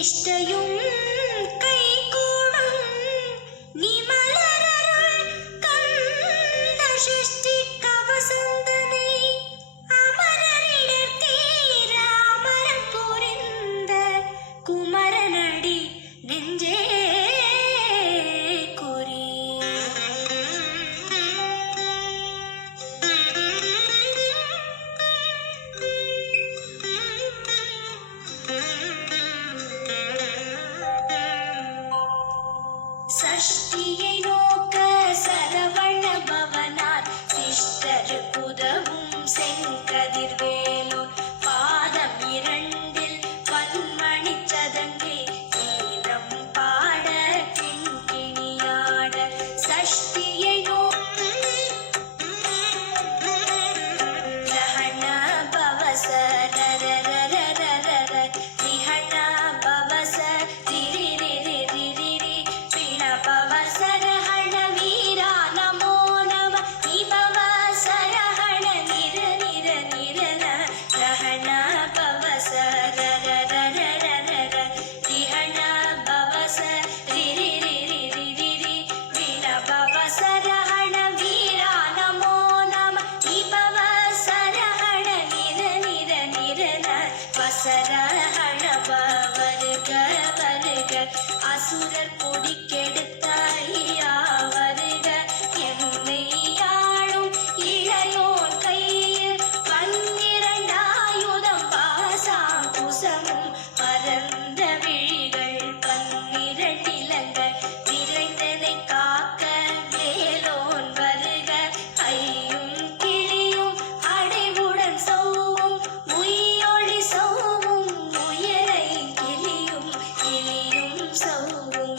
நிஷ்டையும் கைகூடும் நீ மலரருள் கந்த சிருஷ்டி கவசந்தனை அமரரிடர் தீர அமரம் புரிந்த குமரனடி நெஞ்சே சஷ்டியை நோக்க சரவண பவனார் சிஷ்டருக்கு உதவும் செங்கதிர்வேலூர் பாதம் இரண்டில் பன்மணி சதங்கை கீதம் பாட கிண்கிணியாட சஷ்டியை ரஹண பவச ரிஹண பவச பவசரஹண வீரா நமோ நம பவசரஹண நிர நிர நிரன ரஹண பவசர ரிஹண பவச ரிரி ரிரி ரிரி வீண பவசரஹண வீரா நமோ நம பவசரஹண நிர நிர நிரன வசரஹண வருக வருக அசுரர் பொடிக்கெடுத்த ஐயா வருக எம்மையாளும் இளையோன் கையில் பன்னிரண்டாயுதம் பாசாம் குசமும் பரந்த விழிகள் பன்னிரண்டிலங்கள் விரைந்தனை காக்க வேலோன் வருக ஐயும் கிளியும் அடைவுடன் சௌவும் உயிரொளி சௌவும் உயரை கிளியும் கிளியும் சௌவும்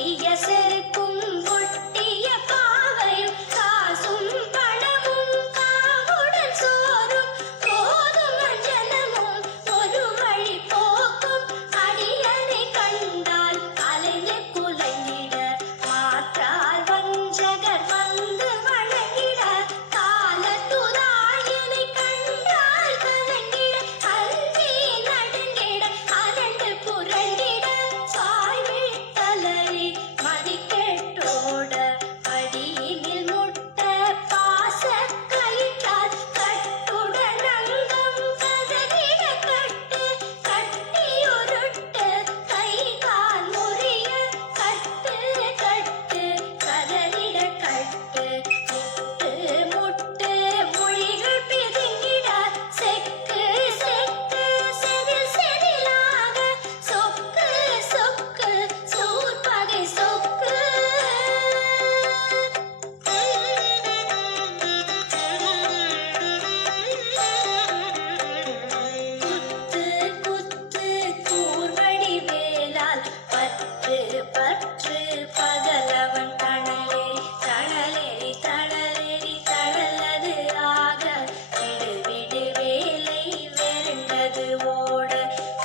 செய்ய செருக்கும் ஒட்டிய பாவையும் காசும் பணமும் காவுடன் சோறும் போதும் அஞ்சனமும் ஒரு வழி போக்கும் அடியனை கண்டால் அலைந்து குலைந்திட மாற்றால் வஞ்சகர் வந்து வணங்கிட காலத்துதாயனை கண்டால் கலங்கிட அஞ்சி நடுங்கிட அரண்டு புரண்டிட சாய்விட்டலறி மதிக்கெட்டோட படியினில் முட்ட பாச கயிற்றால் கட்டுடன் அங்கம் கதறிட கட்டு கட்டியுருட்டு கை கால் முறிய கட்டு கட்டு கதறிட கட்டு முட்டு முட்டு மொழிகள் பிதுங்கிட செக்கு செக்கு செதில் செதிலாக சொக்கு சொக்கு சூர்பகை சொக்கு குத்து குத்து கூர்வடி வேலால் பற்று பற்று பகலவன் தணலேறி தணலேறி தணலேறி தணலது ஆக விடு விடு வேலை வெருண்டது ஓட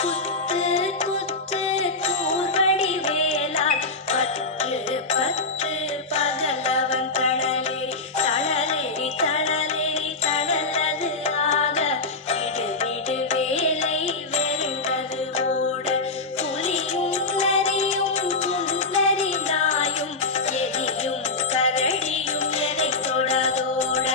குத்து குத்து கூர்வடி வேலால் பற்று பற்று பகலவன் தணலேறி தணலேறி தணலேறி தணலது ஆக விடு விடு வேலை வெருண்டது ஓட புலியும் நரியும் புல்லரி நாயும் எலியும் கரடியும் எதை தொடதோட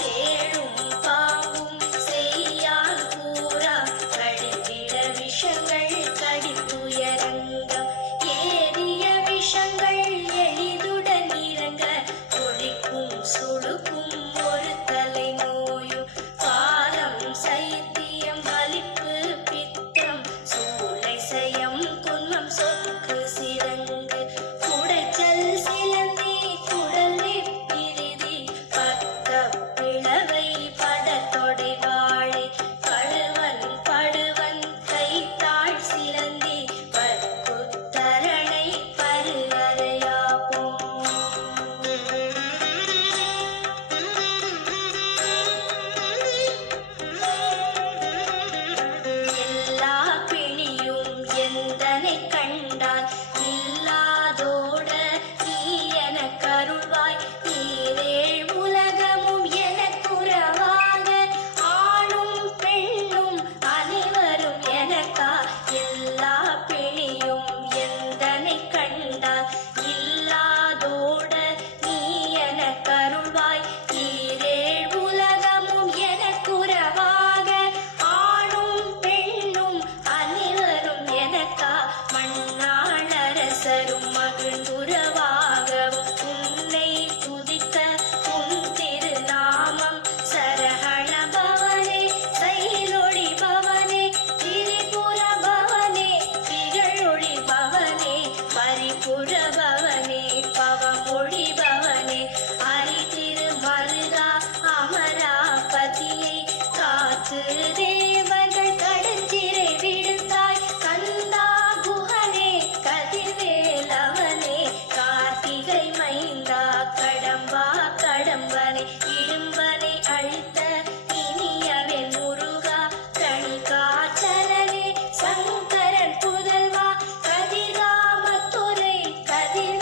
தேடும் பாவும் செய்யான் கூறா கடிவிட விஷங்கள் கடித்துயரங்கம் ஏறிய விஷங்கள் எளிதுடன் இறங்க ஒழிக்கும் சுடுக்கும் ஒரு தலை நோயும் பாலம் சைத்தியம் வலிப்பு பித்தம் சூளை செயம் துன்பம் சொக்கு சிறங்கு குடைச்சல் சிலந்தி குடல் பிரிதி பக்க பிளவை படத்தொடை வாழை கழுவன் படுவன் கைத்தாழ் சிலந்தி பற்குத்தரணை பருவரையாகும் எல்லா பிணியும் எந்தனை கண்டால் இல்லாதோட நீ எனக்கு அருள்வாய் நீரேழ் உலகமும் எனக்குறவாக ஆணும் பெண்ணும் அனைவரும் எனக்கா எல்லா பிணியும் எந்தனை கண்டால் இல்லாதோட நீ எனக்கு அருள்வாய் நீரேழ் உலகமும் எனக்குறவாக ஆணும் பெண்ணும் அனைவரும் எனக்கா மண்ணாளரசரும் மகிழ்ந்துறவாகவும் உன்னை துதிக்க உன் திருநாமம் சரஹண பவனே சைலொளி பவனே திரிபுர பவனே திகழொளி பவனே பரிபுர பவனே பவமொழி பவனே ஹரி திருமருகா அமராபதியை காத்து தேவர்கள் கடுஞ்சிறை விடுத்தாய் கந்தா குஹனே கதிர்வேலவனே கார்த்திகை மைந்தா கடம்பா கடம்பனை இடும்பனை அழித்த இனியவன் முருகா கணிகாச்சலனே சங்கரன் புதல்வா கதிர்காமத்துறை கதிர்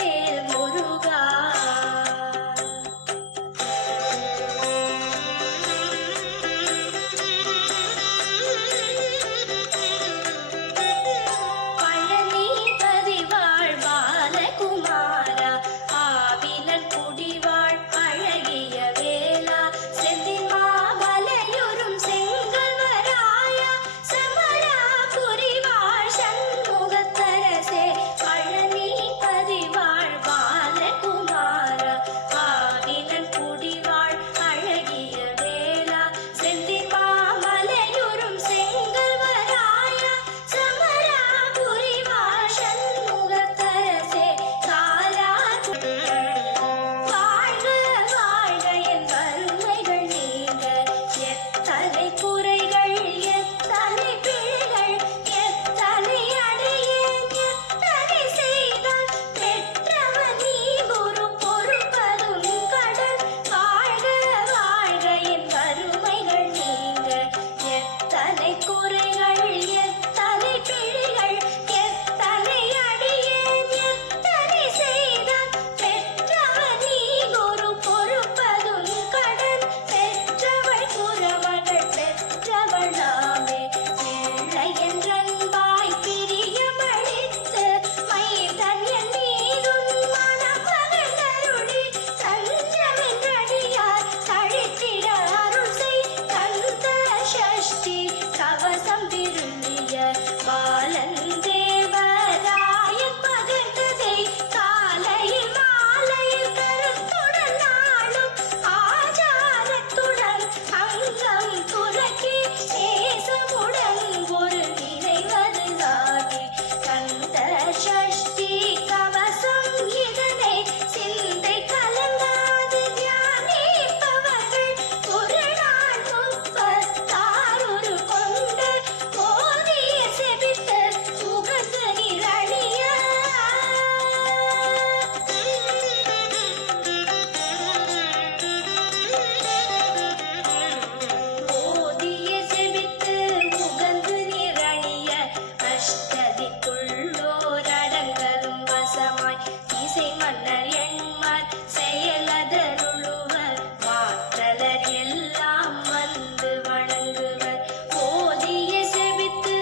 திசை மன்னர் எண்மார் செயலதருளுவர் மாற்றலர் எல்லாம் வந்து வணங்குவர் ஓதிய செபித்து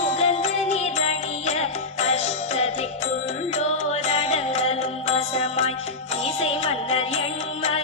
உகந்து நிரணிய அஷ்டதிக்குள்ளோர் அடங்கலும் வசமாய் திசை மன்னர் எண்மார்